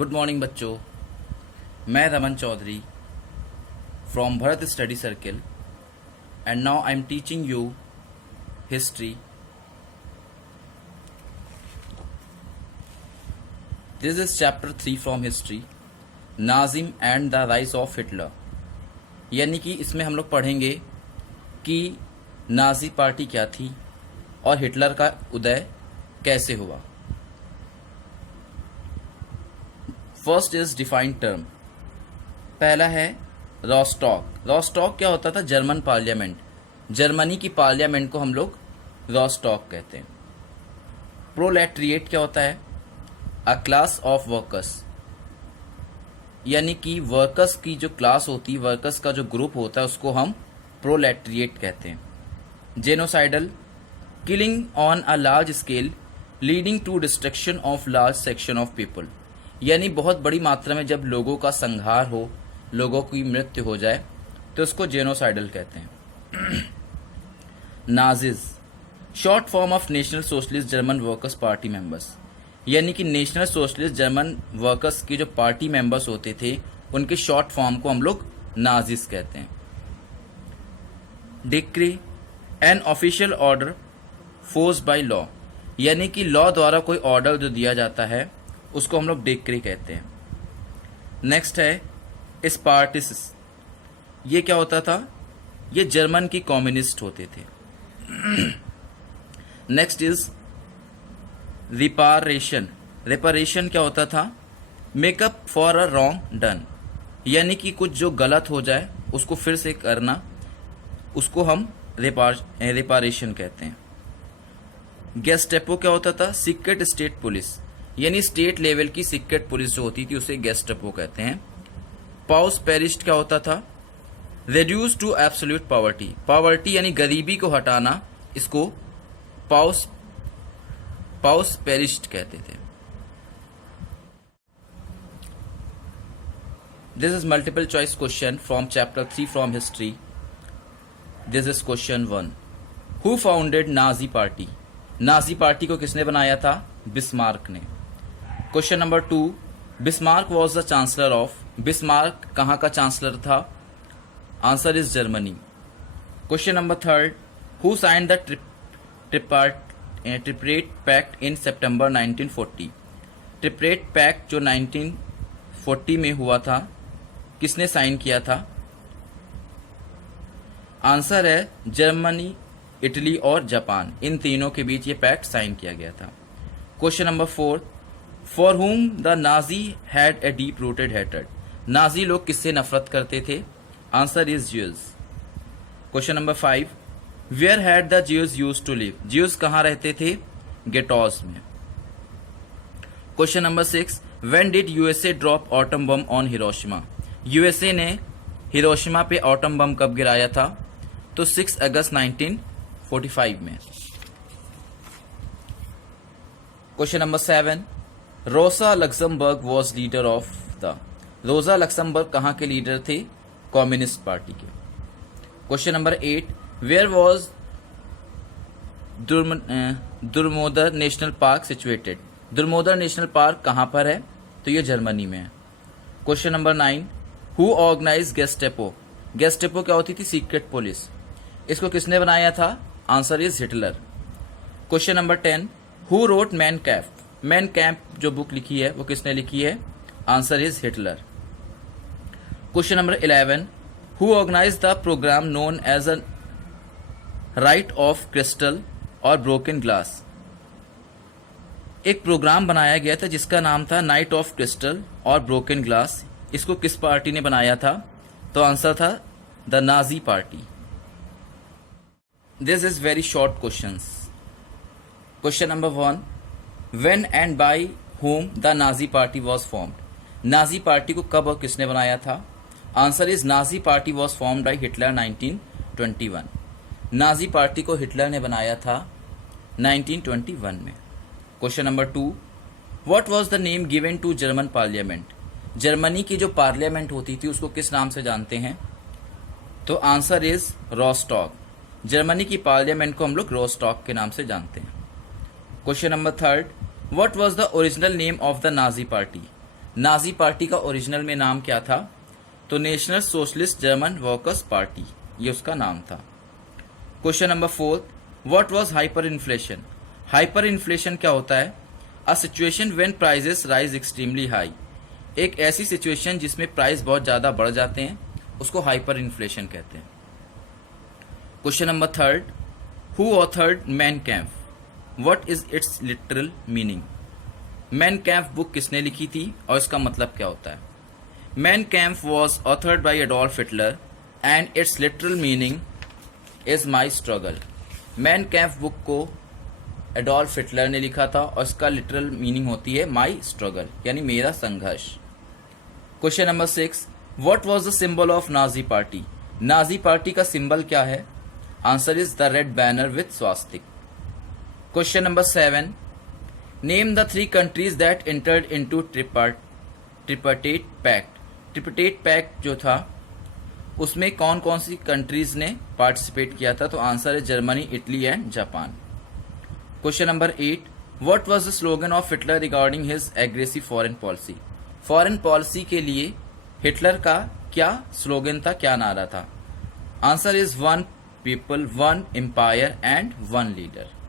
Good morning बच्चों, मैं Raman Chaudhary from Bharat study circle and now I am teaching you history. This is chapter 3 from history, nazism and the rise of Hitler. यानी कि इसमें हम लोग पढ़ेंगे कि नाजी पार्टी क्या थी और हिटलर का उदय कैसे हुआ. First is defined term. पहला है रोस्टॉक. रोस्टॉक क्या होता था? German parliament. जर्मनी की पार्लियामेंट को हम लोग रोस्टॉक कहते हैं. प्रोलेटरिएट क्या होता है? अ क्लास ऑफ वर्कर्स. यानी कि वर्कर्स की जो क्लास होती है, वर्कर्स का जो ग्रुप होता है, उसको हम प्रोलेटरिएट कहते हैं. Genocidal, killing on a large scale leading to destruction of large section of people. यानी बहुत बड़ी मात्रा में जब लोगों का संहार हो, लोगों की मृत्यु हो जाए, तो उसको जेनोसाइडल कहते हैं. Nazis, short form of National Socialist German Workers Party members. यानी कि नेशनल सोशलिस्ट जर्मन वर्कर्स की जो पार्टी मेंबर्स होते थे, उनके शॉर्ट फॉर्म को हम लोग नाजिज कहते हैं. Decree, an official order force by law. यानी कि लॉ द्वारा कोई ऑर्डर जो दिया जाता है, उसको हम लोग डिक्री कहते हैं. नेक्स्ट है स्पार्टिस. ये क्या होता था? ये जर्मन की कम्युनिस्ट होते थे. Next is रिपारेशन. रिपारेशन क्या होता था? Makeup for a wrong done. यानी कि कुछ जो गलत हो जाए उसको फिर से करना, उसको हम रिपारेशन कहते हैं. गेस्टेपो क्या होता था? Secret state police. यानी स्टेट लेवल की सीक्रेट पुलिस जो होती थी, उसे गेस्टेपो कहते हैं. पाउस पेरिस्ट क्या होता था? Reduce to absolute poverty. Poverty यानी गरीबी को हटाना, इसको पाउस पेरिस्ट कहते थे. This is multiple choice question from chapter 3 from history. This is question 1. Who founded Nazi party? Nazi party को किसने बनाया था? बिस्मार्क ने. क्वेश्चन number 2. Bismarck was the chancellor of. Bismarck कहाँ का चांसलर था? Answer is Germany. Question number 3. Who sign the tripartite pact in September 1940? ट्रिपरेट pact जो 1940 में हुआ था, किसने साइन किया था? आंसर है जर्मनी, इटली और जापान. इन तीनों के बीच ये पैक्ट साइन किया गया था. Question number 4. For whom the Nazi had a deep rooted hatred. Nazi लोग किससे नफरत करते थे? Answer is Jews. Question number 5. Where had the Jews used to live? Jews कहाँ रहते थे? गेटोज में. Question number 6. When did USA drop atom bomb on Hiroshima? USA ने हिरोशिमा पे ऑटम बम कब गिराया था? तो 6 अगस्त 1945 में. Question number 7. Rosa Luxemburg was leader of the. Rosa Luxemburg कहाँ के लीडर थे? कम्युनिस्ट पार्टी के. Question number 8. Where was Durmodar national park situated? Durmodar national park कहाँ पर है? तो ये जर्मनी में है. Question number 9. Who organise Gestapo? Gestapo क्या होती थी? Secret police. इसको किसने बनाया था? Answer is Hitler. Question number 10. Who wrote Mein Kampf? Mein Kampf जो बुक लिखी है, वो किसने लिखी है? Answer is Hitler. Question number 11. Who organise the programme known as a night of crystal और ब्रोकन ग्लास? एक प्रोग्राम बनाया गया था जिसका नाम था नाइट ऑफ क्रिस्टल और ब्रोकन ग्लास. इसको किस पार्टी ने बनाया था? तो आंसर था the Nazi party. This is very short questions. Question number 1. When and bye whom the Nazi party was formed? Nazi party को कब और किसने बनाया था? Answer is Nazi party was formed by Hitler 1921. Nazi party को Hitler ने बनाया था 1921 में. Question number 2. What was the name given to German parliament? Germany की जो पार्लियामेंट होती थी, उसको किस नाम से जानते हैं? तो आंसर इज रोस्टॉक. जर्मनी की पार्लियामेंट को हम लोग रोस्टॉक के नाम से जानते हैं. Question number 3. What was the original name of the Nazi party? Nazi party का ओरिजिनल में नाम क्या था? तो national Socialist German Workers party, ये उसका नाम था। Question number 4, what was hyper inflation? Hyper inflation क्या होता है? A situation when prices rise extremely high, एक ऐसी सिचुएशन जिसमें प्राइस बहुत ज्यादा बढ़ जाते हैं, उसको हाइपर इन्फ्लेशन कहते हैं। Question number 3, who authored man camp? What is it's literal meaning? Man camp book किसने लिखी थी और इसका मतलब क्या होता है? Man camp was authored by Adolf Hitler and it's literal meaning is my struggle. Man camp book को एडोल्फ हिटलर ने लिखा था और इसका लिटरल मीनिंग होती है माई स्ट्रगल, यानी मेरा संघर्ष। Question number 6, what was the symbol of Nazi party? Nazi party का सिंबल क्या है? Answer is the red banner with swastika. Question number 7, name the 3 countries that entered into tripartite pact. Tripartite pact जो था उसमें कौन कौन सी कंट्रीज ने participate किया था? तो आंसर है Germany, Italy and Japan. Question number 8, what was the slogan of Hitler regarding his aggressive foreign policy? Foreign policy के लिए हिटलर का क्या स्लोगन था, क्या नारा था? Answer is one people, one empire and one leader.